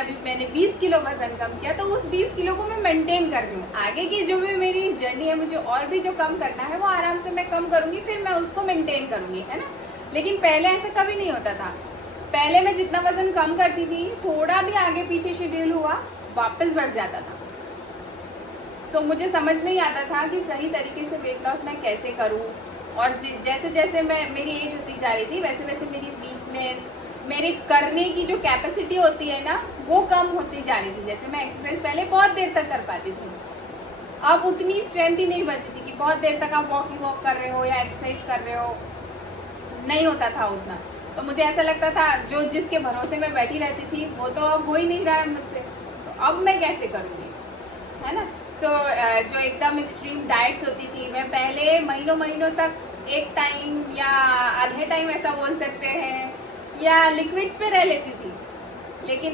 अभी मैंने 20 किलो वजन कम किया, तो उस 20 किलो को मैं मेंटेन कर रही हूँ। आगे की जो भी मेरी जर्नी है, मुझे और भी जो कम करना है वो आराम से मैं कम करूँगी, फिर मैं उसको मेंटेन करूँगी, है ना। लेकिन पहले ऐसा कभी नहीं होता था। पहले मैं जितना वजन कम करती थी, थोड़ा भी आगे पीछे शेड्यूल हुआ वापस बढ़ जाता था। तो मुझे समझ नहीं आता था कि सही तरीके से वेट लॉस मैं कैसे करूँ। और जैसे जैसे मेरी एज होती जा रही थी, वैसे वैसे मेरी वीकनेस, मेरे करने की जो कैपेसिटी होती है ना, वो कम होती जा रही थी। जैसे मैं एक्सरसाइज पहले बहुत देर तक कर पाती थी, अब उतनी स्ट्रेंथ ही नहीं बची थी कि बहुत देर तक आप वॉक कर रहे हो या एक्सरसाइज कर रहे हो, नहीं होता था उतना। तो मुझे ऐसा लगता था जो जिसके भरोसे में बैठी रहती थी वो तो अब हो ही नहीं रहा है मुझसे, तो अब मैं कैसे करूँगी, है ना। जो एकदम एक्सट्रीम डाइट्स होती थी, मैं पहले महीनों महीनों तक एक टाइम या आधे टाइम ऐसा बोल सकते हैं, या लिक्विड्स पे रह लेती थी। लेकिन